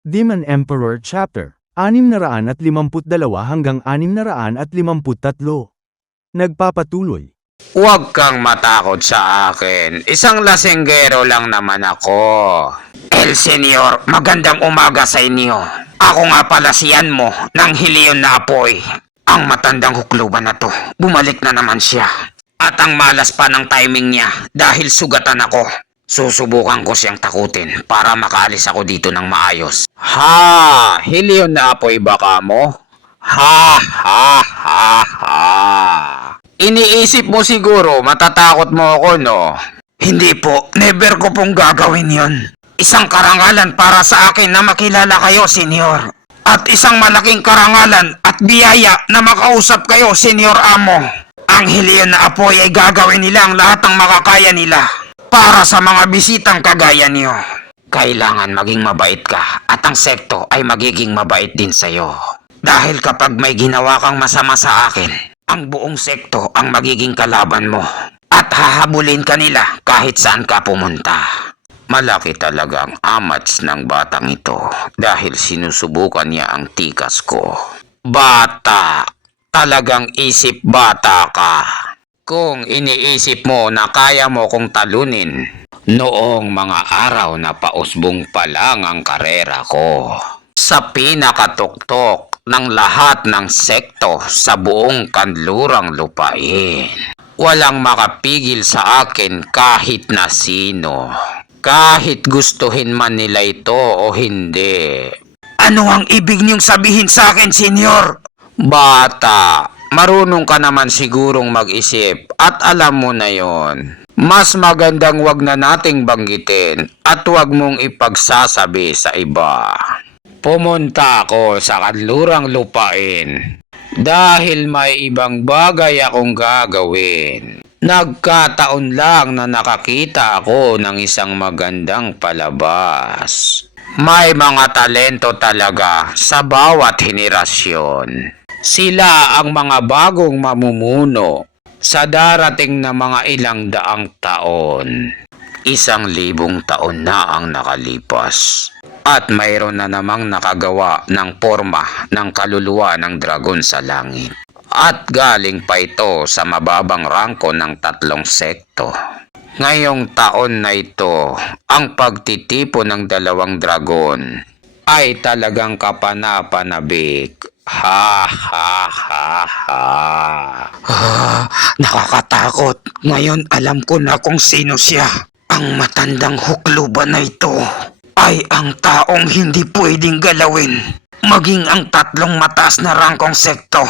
Demon Emperor Chapter 652 hanggang 653. Nagpapatuloy. Huwag kang matakot sa akin. Isang lasenggero lang naman ako. El Senyor, magandang umaga sa inyo. Ako nga pala si Anmo ng Helion na apoy. Ang matandang hukluban na to, bumalik na naman siya. At ang malas pa ng timing niya dahil sugatan ako. Susubukan ko siyang takutin para makaalis ako dito ng maayos. Ha! Helion na apoy baka mo? Ha! Ha! Ha! Ha! Iniisip mo siguro matatakot mo ako, no? Hindi po, never ko pong gagawin yon. Isang karangalan para sa akin na makilala kayo, senyor. At isang malaking karangalan at biyaya na makausap kayo, senyor amo. Ang Helion na apoy ay gagawin nila ang lahat ng makakaya nila para sa mga bisitang kagaya niyo. Kailangan maging mabait ka at ang sekto ay magiging mabait din sa'yo. Dahil kapag may ginawa kang masama sa akin, ang buong sekto ang magiging kalaban mo at hahabulin ka nila kahit saan ka pumunta. Malaki talagang amats ng batang ito dahil sinusubukan niya ang tikas ko. Bata, talagang isip bata ka. Kung iniisip mo na kaya mo kong talunin, noong mga araw na pausbong pa lang ang karera ko. Sa pinakatuktok ng lahat ng sekto sa buong kanlurang lupain. Walang makapigil sa akin kahit na sino. Kahit gustuhin man nila ito o hindi. Ano ang ibig niyong sabihin sa akin, senyor? Bata, marunong ka naman sigurong mag-isip at alam mo na yon. Mas magandang wag na nating banggitin at wag mong ipagsasabi sa iba. Pumunta ako sa kanlurang lupain dahil may ibang bagay akong gagawin. Nagkataon lang na nakakita ako ng isang magandang palabas. May mga talento talaga sa bawat henerasyon. Sila ang mga bagong mamumuno sa darating na mga ilang daang taon. 1,000 taon na ang nakalipas. At mayroon na namang nakagawa ng porma ng kaluluwa ng dragon sa langit. At galing pa ito sa mababang rangko ng 3 sekto. Ngayong taon na ito, ang pagtitipon ng 2 dragon ay talagang kapana-panabik. Ha ha ha ha. Nakakatakot. Ngayon alam ko na kung sino siya. Ang matandang hukluban na ito ay ang taong hindi pwedeng galawin. Maging ang 3 mataas na rangkong sekto.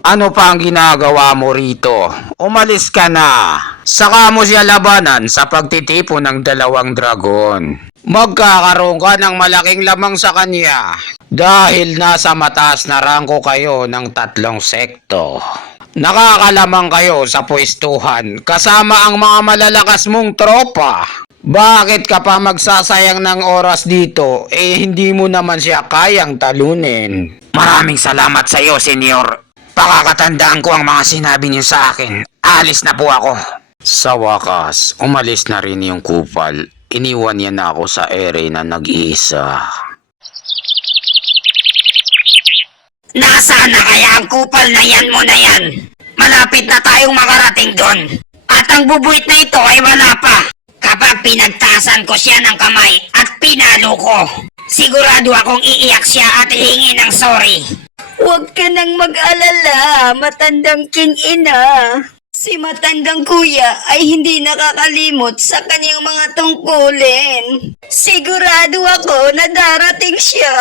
Ano pa ang ginagawa mo rito? Umalis ka na. Saka mo siya labanan sa pagtitipon ng 2 dragon. Magkakaroon ka ng malaking lamang sa kanya dahil nasa mataas na rangko kayo ng 3 sekto. Nakakalamang kayo sa pwestuhan kasama ang mga malalakas mong tropa. Bakit ka pa magsasayang ng oras dito hindi mo naman siya kayang talunin? Maraming salamat sa iyo, senyor. Pakakatandaan ko ang mga sinabi niyo sa akin. Alis na po ako. Sa wakas, umalis na rin yung kupal. Iniwan niya na ako sa ere na nag-iisa. Nasaan na kaya ang kupal na yan mo na yan? Malapit na tayong makarating doon. At ang bubuit na ito ay wala pa. Kapag pinagtasan ko siya ng kamay at pinalo ko, sigurado akong iiyak siya at hihingi ng sorry. Huwag ka nang mag-alala, matandang king ina. Si matandang kuya ay hindi nakakalimot sa kanyang mga tungkulin. Sigurado ako na darating siya.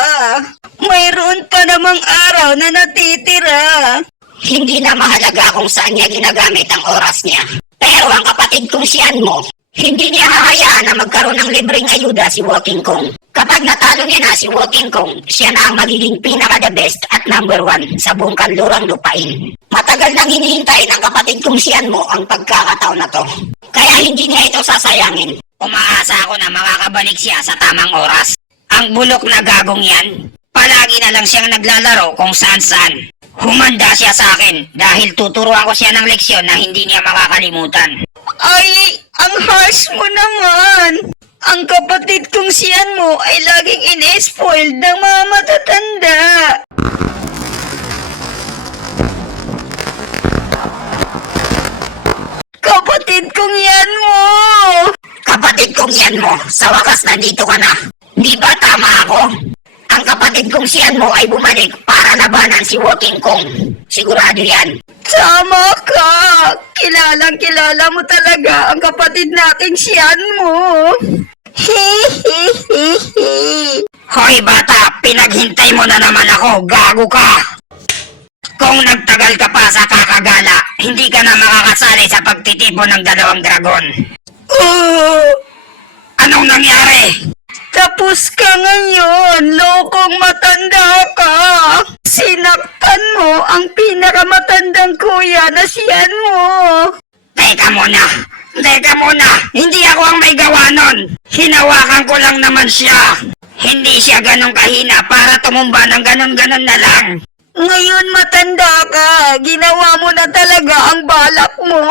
Mayroon pa namang araw na natitira. Hindi na mahalaga kung saan niya ginagamit ang oras niya. Pero ang kapatid kong si Anmo, hindi niya hahayaan na magkaroon ng libreng ayuda si Walking Kong. Kapag natalo niya na si Walking Kong, siya na ang magiging pinaka-the best at number 1 sa buong kanlurang lupain. Matagal nang hinihintay ng kapatid kong si Anmo ang pagkakataon na to. Kaya hindi niya ito sasayangin. Umaasa ako na makakabalik siya sa tamang oras. Ang bulok na gagong yan, palagi na lang siyang naglalaro kung saan-saan. Humanda siya sa akin dahil tuturuan ko siya ng leksyon na hindi niya makakalimutan. Ay, ang harsh mo naman. Ang kapatid kong siyan mo ay laging in-spoiled ng mga matatanda. Kapatid kong yan mo! Kapatid kong yan mo, sa wakas nandito ka na. Di ba tama ako? Ang kapatid kong siyan mo ay bumalik para labanan si Walking Kong. Sigurado yan. Tama ka! Kilalang-kilala mo talaga ang kapatid nating siyan mo. Hoy bata, pinaghintay mo na naman ako, gago ka! Kung nagtagal ka pa sa kakagala, hindi ka na makakasali sa pagtitipon ng 2 dragon. Anong nangyari? Tapos ka ngayon, lokong matanda ka. Sinaktan mo ang pinakamatandang kuya na siyan mo. Teka muna, hindi ako ang may gawa nun. Hinawakan ko lang naman siya. Hindi siya ganong kahina para tumumba ng ganon-ganon na lang. Ngayon matanda ka, ginawa mo na talaga ang balak mo.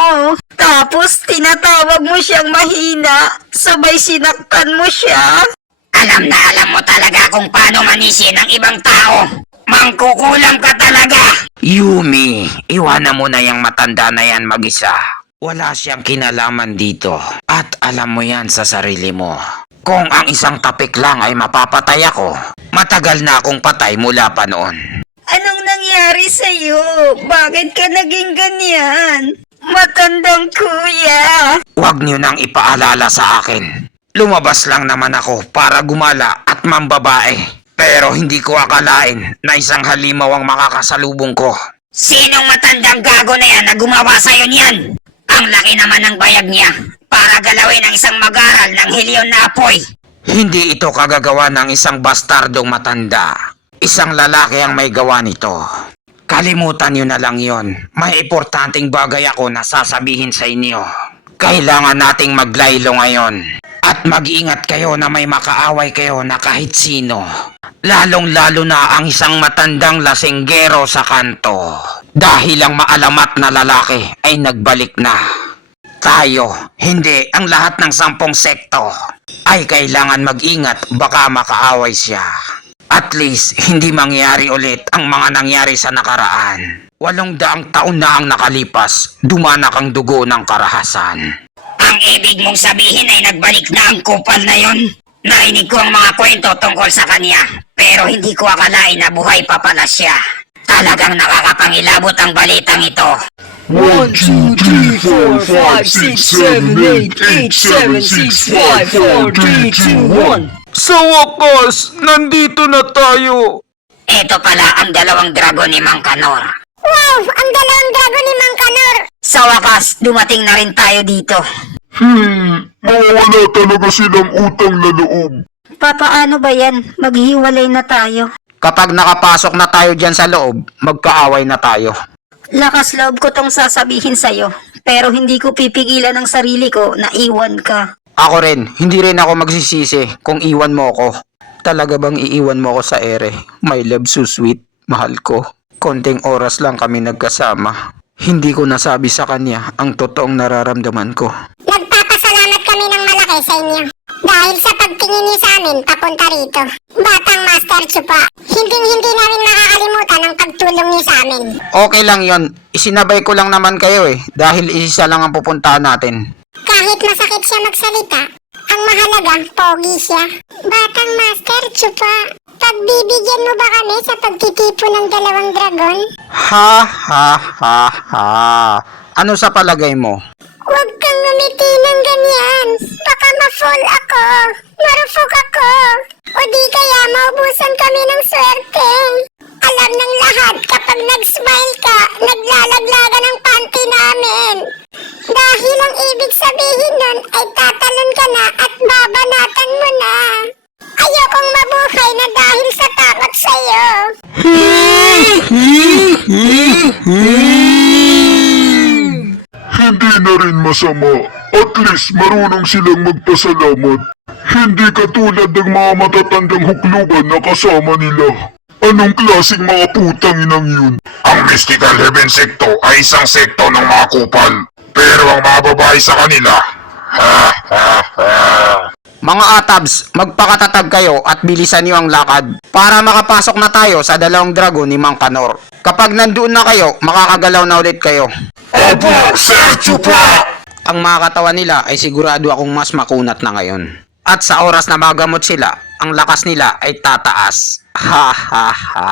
Tapos tinatawag mo siyang mahina, sabay sinaktan mo siya. Alam na alam mo talaga kung paano manisin ang ibang tao. Mangkukulam ka talaga. Yumi, iwanan mo na yung matanda na yan mag-isa. Wala siyang kinalaman dito. At alam mo yan sa sarili mo. Kung ang isang tapik lang ay mapapatay ako, matagal na akong patay mula pa noon. Anong nangyari sa'yo? Bakit ka naging ganyan? Matandang kuya. Huwag niyo nang ipaalala sa akin. Lumabas lang naman ako para gumala at mambabae. Pero hindi ko akalain na isang halimaw ang makakasalubong ko. Sinong matandang gago na yan na gumawa sa'yo niyan? Ang laki naman ng bayag niya para galawin ang isang mag-aral ng hilyon na apoy. Hindi ito kagagawa ng isang bastardong matanda. Isang lalaki ang may gawa nito. Kalimutan niyo na lang yon. May importanteng bagay ako na sasabihin sa inyo. Kailangan nating maglaylo ngayon. At mag-ingat kayo na may makaaway kayo na kahit sino. Lalong-lalo na ang isang matandang lasenggero sa kanto. Dahil ang maalamat na lalaki ay nagbalik na. Tayo, hindi ang lahat ng 10 sekto, ay kailangan mag-ingat baka makaaway siya. At least, hindi mangyari ulit ang mga nangyari sa nakaraan. 800 taon na ang nakalipas, dumanak ang dugo ng karahasan. Ang ibig mong sabihin ay nagbalik na ang kupal na yon? Narinig ko ang mga kwento tungkol sa kanya, pero hindi ko akalain na buhay pa pala siya. Talagang nakakapangilabot ang balitang ito. 1, 2, 3, 4, 5, 6, 7, 8, 8, 7, 6, 5, 4, 3, 2, 1. Sa wakas, nandito na tayo. Ito pala ang 2 dragon ni Mang Kanor. Wow! Ang 2 dragon ni Mang Kanor! Sa wakas, dumating na rin tayo dito. Mawala talaga silang utang na loob. Papaano ba yan? Maghiwalay na tayo. Kapag nakapasok na tayo dyan sa loob, magkaaway na tayo. Lakas loob ko tong sasabihin sa'yo, pero hindi ko pipigilan ang sarili ko na iwan ka. Ako rin, hindi rin ako magsisisi kung iwan mo ako. Talaga bang iiwan mo ako sa ere? My love so sweet, mahal ko. Konting oras lang kami nagkasama. Hindi ko nasabi sa kanya ang totoong nararamdaman ko. Nagpapasalamat kami ng malaki sa inyo. Dahil sa pagtingin niyo sa amin papunta rito. Batang Master Chupa, hindi namin makakalimutan ang pagtulong niyo sa amin. Okay lang yon. Isinabay ko lang naman kayo dahil isa lang ang pupuntahan natin. Kahit masakit siya magsalita, ang mahalaga, pogi siya. Batang Master Chupa, pagbibigyan mo ba kami sa pagtitipon ng 2 dragon? Ha ha ha ha. Ano sa palagay mo? Huwag kang ngumiti ng ganyan. Baka ma-fall ako. Marufok ako. O di kaya maubusan kami ng swerte. Alam ng lahat kapag nag-smile ka, naglalaglagan ang panty namin. Dahil ang ibig sabihin nun ay tatalon ka na at babanatan mo na. Ayokong mabuhay na dahil sa takot sa'yo. Hindi na rin masama. At least marunong silang magpasalamat. Hindi katulad ng mga matatandang huklugan na kasama nila. Anong klaseng mga putang inang yun? Ang Mystical Heaven Secto ay isang sekto ng mga kupal. Pero ang mga babae sa kanila, ha ha ha. Mga atabs, magpakatatag kayo at bilisan niyo ang lakad para makapasok na tayo sa dalawang dragon ni Mang Kanor. Kapag nandoon na kayo, makakagalaw na ulit kayo. Opo, Sir Chupa! Ang mga katawan nila ay sigurado akong mas makunat na ngayon. At sa oras na magamot sila, ang lakas nila ay tataas. Ha ha ha.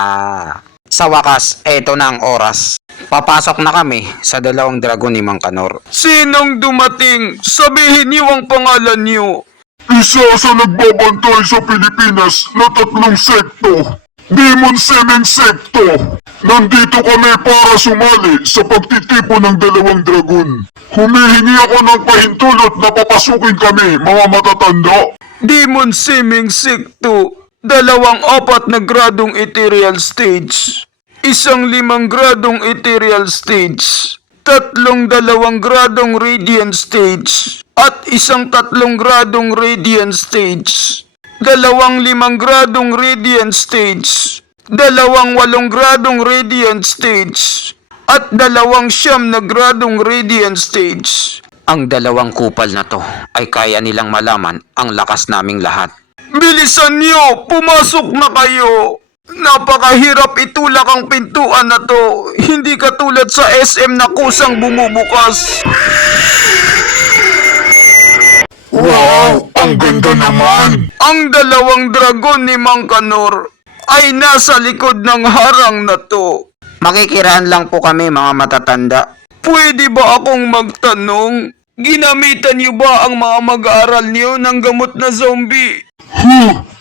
Sa wakas, eto na ang oras. Papasok na kami sa dalawang dragon ni Mang Kanor. Sinong dumating? Sabihin niyo ang pangalan niyo. Isa sa nagbabantay sa Pilipinas na 3 sekto. Demon Semeng Sekto. Nandito kami para sumali sa pagtitipon ng 2 dragon. Humihingi ako ng pahintulot na papasukin kami, mga matatanda. Demon Semeng Sekto. 2 4 na gradong ethereal stage. 1 5 gradong ethereal stage. 3 2 gradong radiant stage. At 1 3 gradong radiant stage. 2 5 gradong radiant stage. 2 8 gradong radiant stage. At 2 9 na gradong radiant stage. Ang 2 kupal na to ay kaya nilang malaman ang lakas naming lahat. Bilisan niyo! Pumasok na kayo! Napakahirap itulak ang pintuan na to. Hindi katulad sa SM na kusang bumubukas. Wow! Ang ganda naman! Ang 2 dragon ni Mang Kanor ay nasa likod ng harang na to. Makikirahan lang po kami, mga matatanda. Pwede ba akong magtanong? Ginamitan niyo ba ang mga mag-aaral niyo ng gamot na zombie?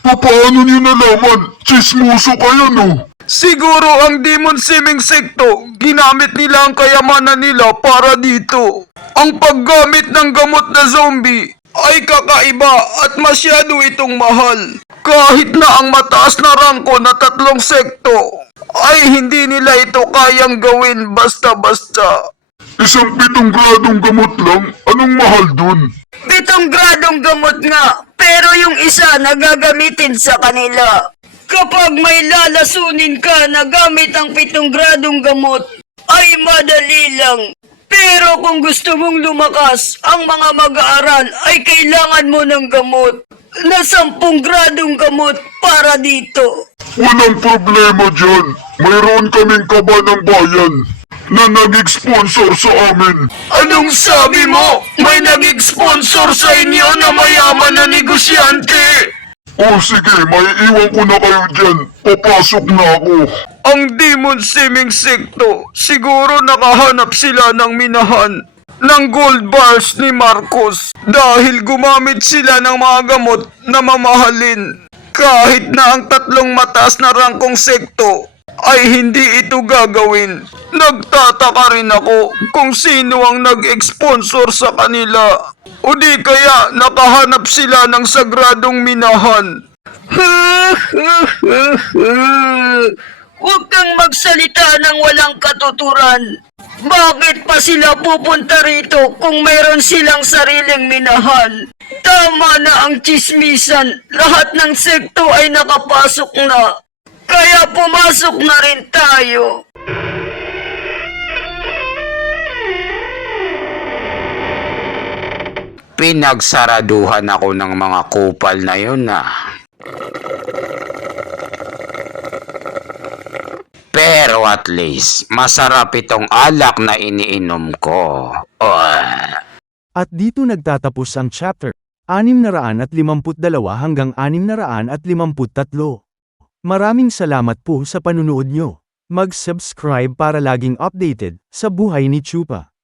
Paano niyo nalaman? Chismoso kayo, no? Siguro ang Demon Semeng Sekto, ginamit nila ang kayamanan nila para dito. Ang paggamit ng gamot na zombie ay kakaiba at masyado itong mahal. Kahit na ang mataas na rangko na 3 sekto, ay hindi nila ito kayang gawin basta-basta. 1 7 gradong gamot lang? Anong mahal dun? 7 gradong gamot nga, pero yung isa nagagamitin sa kanila. Kapag may lalasunin ka na gamit ang 7 gradong gamot, ay madali lang. Pero kung gusto mong lumakas, ang mga mag-aaral ay kailangan mo ng gamot na 10 gradong gamot para dito. Walang problema dyan. Mayroon kaming kaba ng bayan na nag-sponsor sa amin. Anong sabi mo? May nag-sponsor sa inyo na mayaman na negosyante? O sige, may iwan ko na kayo dyan. Papasok na ako. Ang Demon Semeng Sekto, siguro nakahanap sila ng minahan ng gold bars ni Marcos dahil gumamit sila ng mga gamot na mamahalin. Kahit na ang 3 mataas na rangkong sekto ay hindi ito gagawin. Nagtataka rin ako kung sino ang nag-sponsor sa kanila. O di kaya nakahanap sila ng sagradong minahan. Huwag kang magsalita ng walang katuturan. Bakit pa sila pupunta rito kung meron silang sariling minahan? Tama na ang tsismisan. Lahat ng sekto ay nakapasok na. Kaya pumasok na rin tayo. Pinagsaraduhan ako ng mga kupal na yun Pero at least, masarap itong alak na iniinom ko. At dito nagtatapos ang chapter 652 hanggang 653. Maraming salamat po sa panunood nyo. Mag-subscribe para laging updated sa buhay ni Chupa.